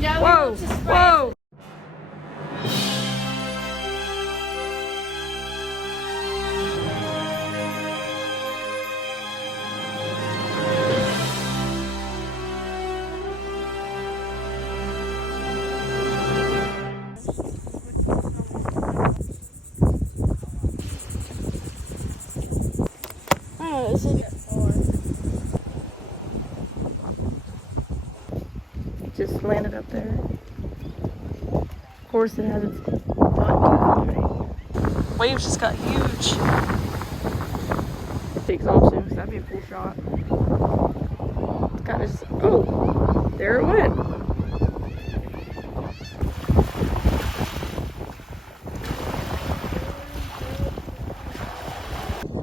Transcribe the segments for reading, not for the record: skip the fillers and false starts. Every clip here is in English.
Whoa! Whoa! Just landed up there. Of course, it has its butt. Waves just got huge. The exhaust soon, because that'd be a cool shot. It's kind of just, oh, there it went.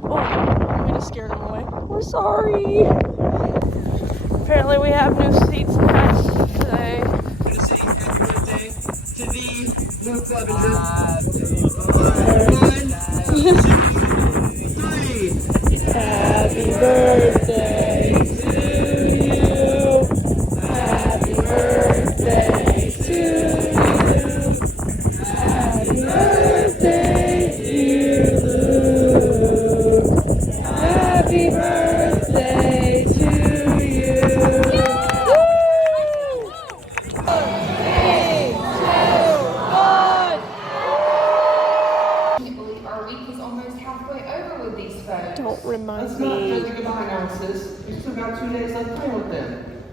Oh, we just scared them away. We're sorry. Apparently, we have new seats attached today. To the new club and 1, 2, 3. Happy birthday to you. Happy birthday to you. Happy birthday, dear Luke. Happy birthday to you. Don't remind Let's me. not say goodbye now, sis. You still got 2 days left playing with them.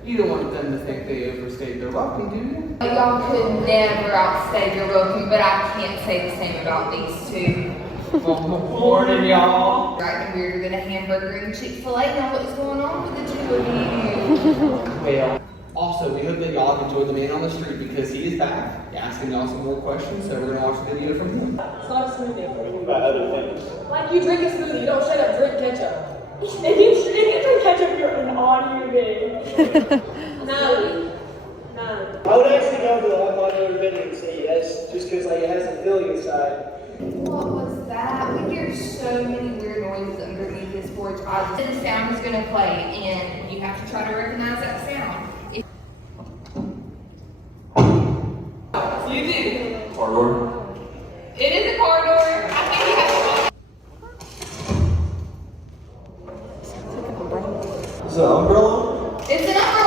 You don't want them to think they overstayed their welcome, do you? Y'all could never outstay your welcome, but I can't say the same about these two. Well, good morning, y'all. Right, and weirder than a hamburger and Chick-fil-A. Now what's going on with the two of you? Well, also, we hope that y'all have enjoyed the man on the street because he is back asking y'all some more questions, so we're going to watch the video from him. Stop smoothing. What do you mean by other things? Like you drink a smoothie, you don't straight up drink ketchup. If you drink ketchup, you're an audio game. No. I would actually go to the unpopular opinion and say yes, just because like it has a feeling inside. What was that? We hear so many weird noises underneath this porch. The sound is going to play, and you have to try to recognize that sound. You do. Car door. It is a car door. I think you have to. Is it an umbrella? It's an umbrella.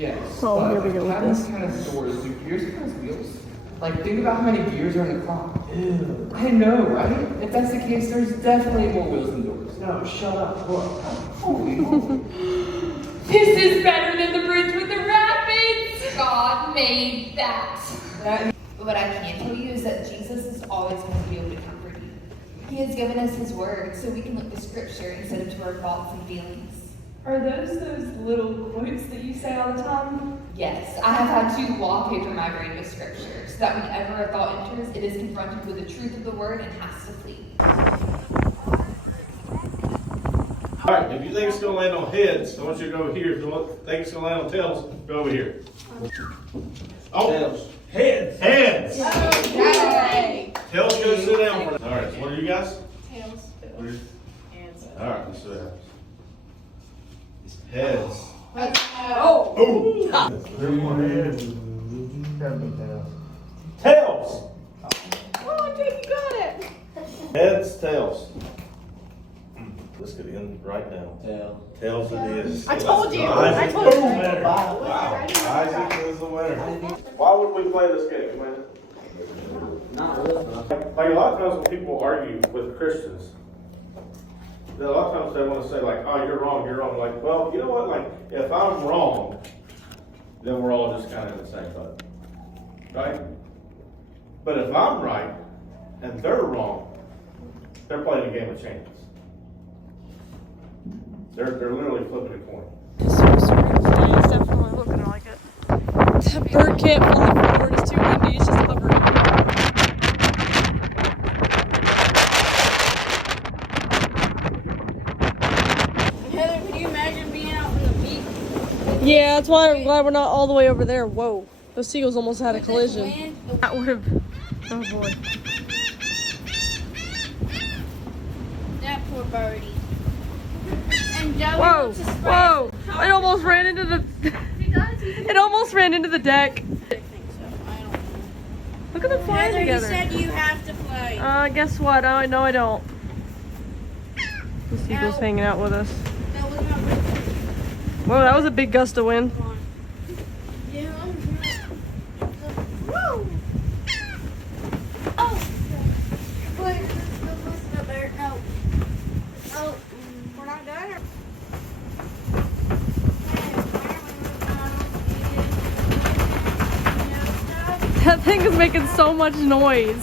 Yes. Oh, but here we go with having this. these kind of doors, do gears have wheels? Like, think about how many gears are in the clock. Ew. I know, right? If that's the case, there's definitely more wheels than doors. No, shut up. Look. Holy moly. This is better than the bridge with the rapids. God made that. What I can tell you is that Jesus is always going to be able to comfort you. He has given us his word so we can look to scripture instead of to our thoughts and feelings. Are those little quotes that you say all the time? Yes, I have had to wallpaper my brain with scripture so that whenever a thought enters, it is confronted with the truth of the word and has to flee. All right, if you think it's going to land on heads, I want you to go over here. If you think it's going to land on tails, go over here. Oh, Tails. heads. Heads. Yay! Tails, go sit down. All right, so what are you guys? Tails. All right, let's sit down. Heads. Oh! Tails. Come on, Jake, you got it! Heads, tails. This could end right now. Tail. Tails it is. I told you. Isaac I told you. is the winner. Wow. Isaac is the winner. Why would we play this game, man? Not really. Like a lot of times when people argue with Christians, a lot of times they want to say like, "Oh, you're wrong, you're wrong." Like, well, you know what? Like, if I'm wrong, then we're all just kind of in the same boat, right? But if I'm right and they're wrong, they're playing a game of chance. They're literally flipping a coin. It's definitely looking like it. That bird can't fly forward, it's too windy, it's just hovering. Heather, can you imagine being out in the beach? Yeah, that's why I'm glad we're not all the way over there. Whoa, those seagulls almost had a collision. That would have, oh boy. That poor birdie. And Joey Whoa, wants to spray whoa, it almost ran into the, it almost ran into the deck. I think so. I don't know. Look at them flying Heather, together. you said you have to play. Guess what? Oh, no, I don't. The seagull's Ow. hanging out with us. That was not really Whoa, that was a big gust of wind. fun. Yeah, I'm Woo! Oh! Wait, listen up there. No. Oh, we're not done. That thing is making so much noise.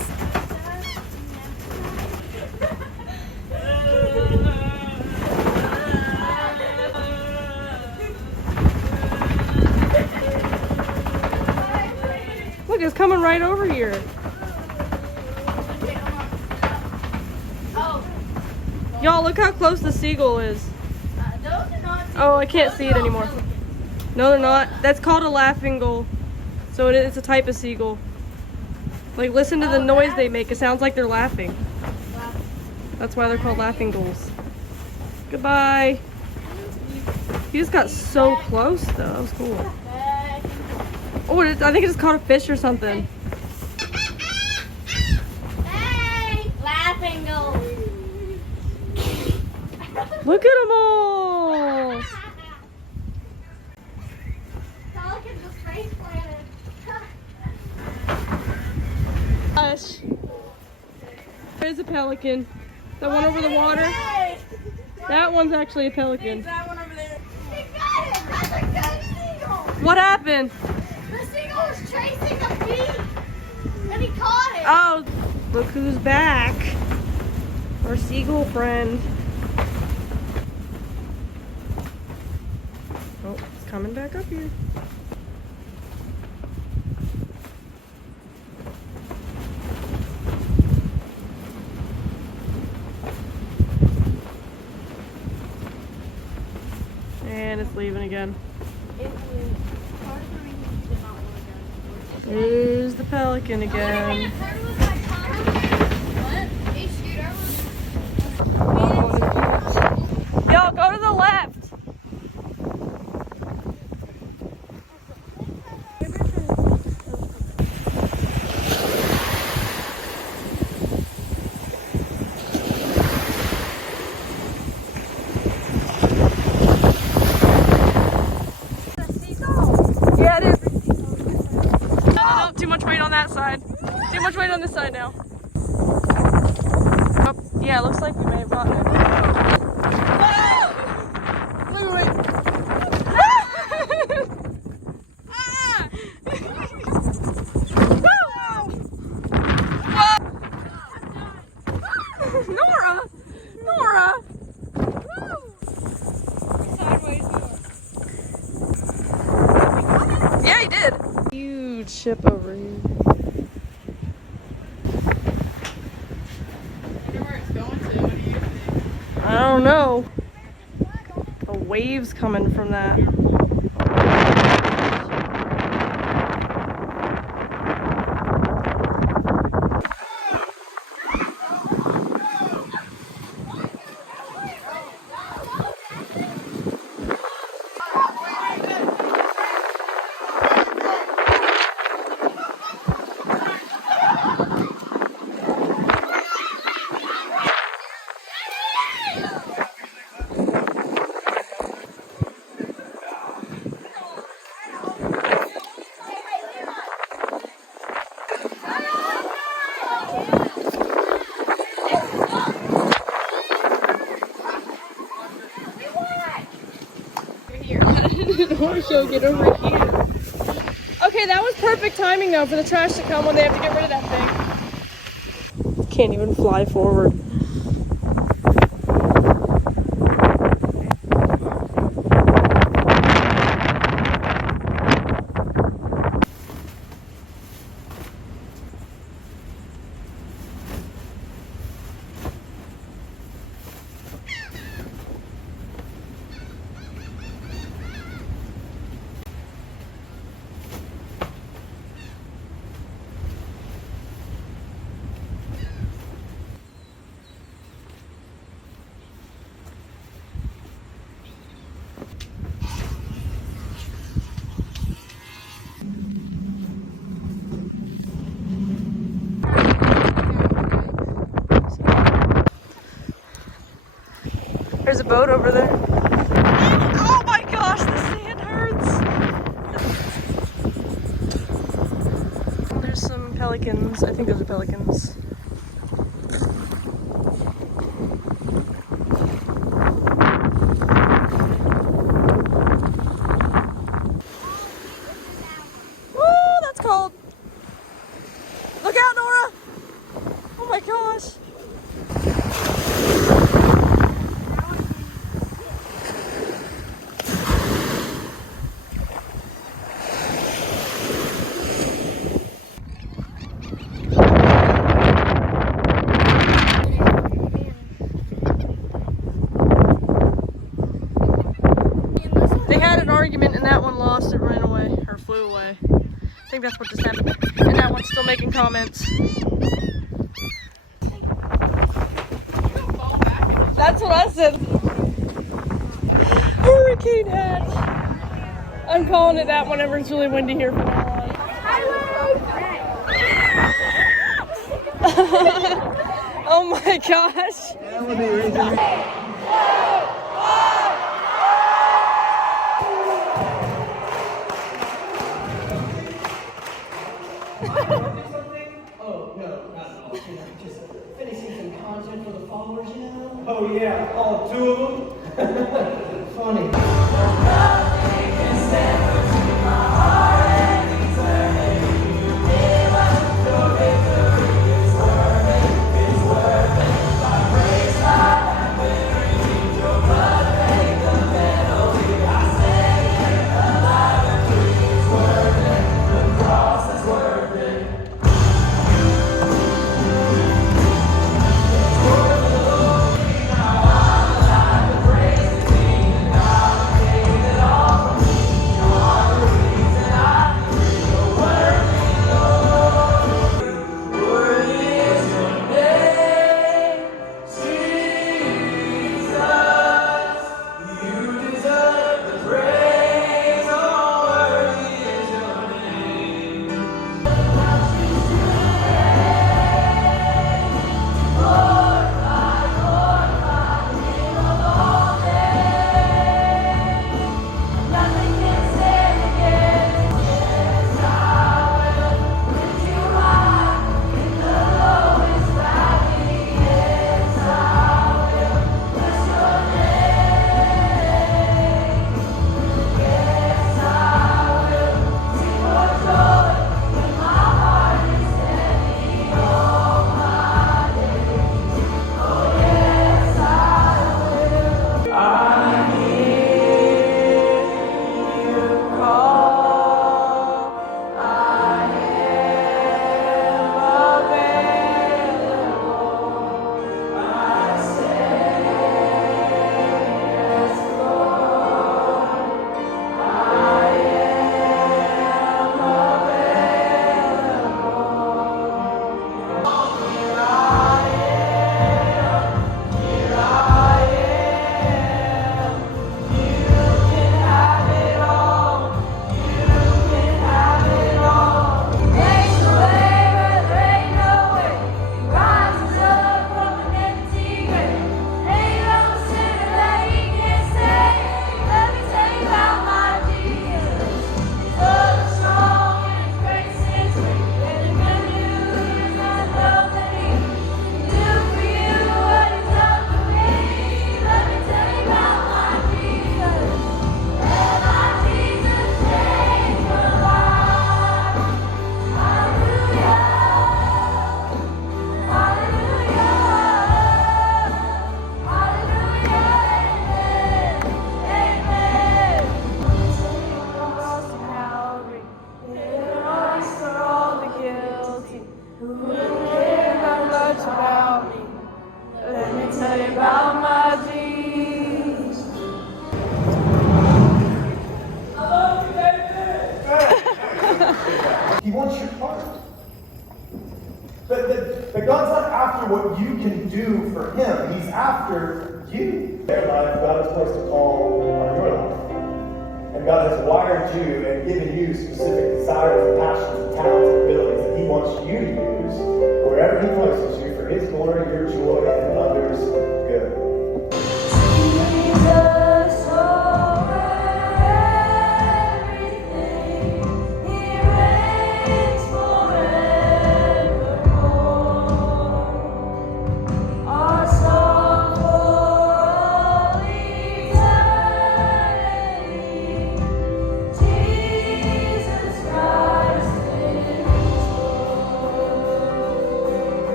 Look, it's coming right over here. Oh, Y'all, look how close the seagull is. those are not. Oh, I can't see it anymore. No, they're not. That's called a laughing gull. So it's a type of seagull. Like, listen to the noise they make. It sounds like they're laughing. That's why they're called laughing gulls. Goodbye. He just got so close, though. That was cool. Oh, I think it just caught a fish or something. Hey, laughing goal. Look at them all. Pelican's a space planet. Gosh. There's a pelican. That one over the water. That one's actually a pelican. That one over there. He got it. That's a good seagull. What happened? The seagull was chasing a bee, and he caught it. Oh, look who's back. Our seagull friend. Oh, it's coming back up here. And it's leaving again. There's the pelican again. Yo, go to the left. on that side. Too much weight on this side now. Oh, yeah, it looks like we may have gotten it. Wait, wait, wait. Nora! Nora! Yeah, he did. Huge ship over here. I don't know. The waves coming from that. Show, get over here. Okay, that was perfect timing though for the trash to come when they have to get rid of that thing. Can't even fly forward. There's a boat over there. Oh my gosh, the sand hurts. There's some pelicans. I think those are pelicans. Oh, that's cold. Look out, Nora. Oh my gosh. Argument and that one lost it, ran away, or flew away. I think that's what just happened. And that one's still making comments. That's what I said. Hurricane hatch. I'm calling it that whenever it's really windy here from now on. Oh my gosh. Oh, no, not at all. Just finishing some content for the followers, you know? Oh, yeah, all two of them? Funny. after you. Their life, God has placed a call on your life. And God has wired you and given you specific desires and passions and talents and abilities that He wants you to use wherever He places you for His glory, your joy, and others' good.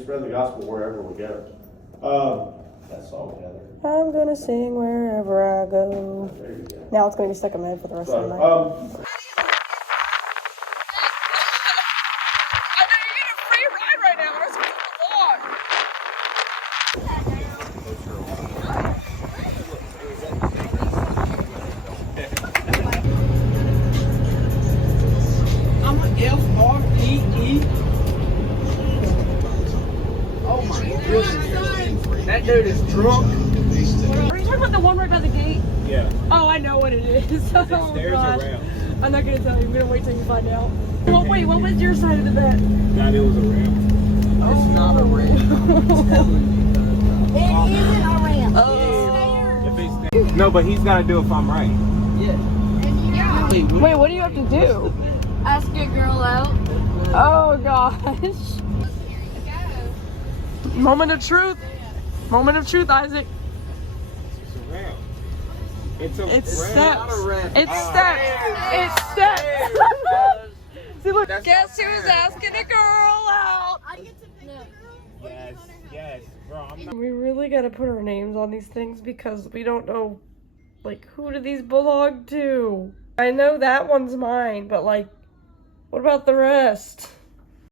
Spread the gospel wherever we go. That song, Heather. I'm gonna sing wherever I go. There you go. Now it's gonna be stuck in my head for the rest of the night. I'm an F-R-E-E. Oh my goodness. That dude is drunk. Are you talking about the one right by the gate? Yeah. Oh, I know what it is. Oh, There's gosh. a ramp. I'm not gonna tell you. I'm gonna wait till you find out. Well, wait, what was your side of the bet? That it was a ramp. It's not a ramp. It isn't a ramp. No, but he's got to do if I'm right. Yeah. Wait, what do you have to do? Ask your girl out. Oh, gosh. Moment of truth. Moment of truth, Isaac. It's a ramp. It's a It's ramp. steps. Not a ramp. It's steps. It's steps. See, look. That's Guess not who's fair. asking a girl out? I get to pick the girl. Yes, yes, bro. I'm not. We really gotta put our names on these things because we don't know, like, who do these belong to? I know that one's mine, but, like, what about the rest?